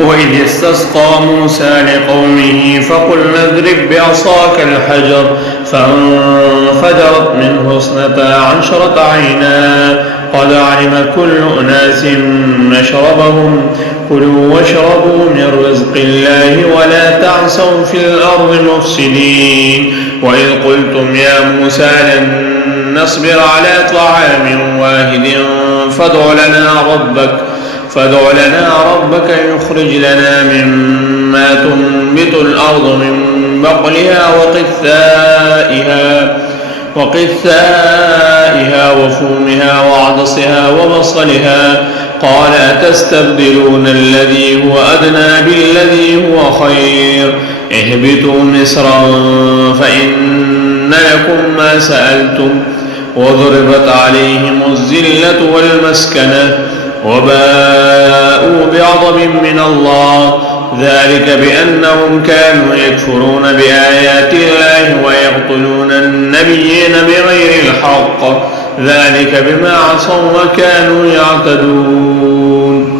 وإذ استسقى موسى لقومه فقلنا اضرب بعصاك الحجر فانفجرت منه 12 عينا قد علم كل أناس مشربهم كلوا واشربوا من رزق الله ولا تعثوا في الأرض مفسدين وإذ قلتم يا موسى لن نصبر على طعام واحد فادع لنا ربك يخرج لنا مما تنبت الأرض من بقلها وقثائها وفومها وعدسها وبصلها قال أتستبدلون الذي هو أدنى بالذي هو خير اهبطوا مصرا فإن لكم ما سألتم وضربت عليهم الذلة والمسكنة وباءوا بغضب من الله ذلك بأنهم كانوا يكفرون بآيات الله ويقتلون النبيين بغير الحق ذلك بما عصوا وكانوا يعتدون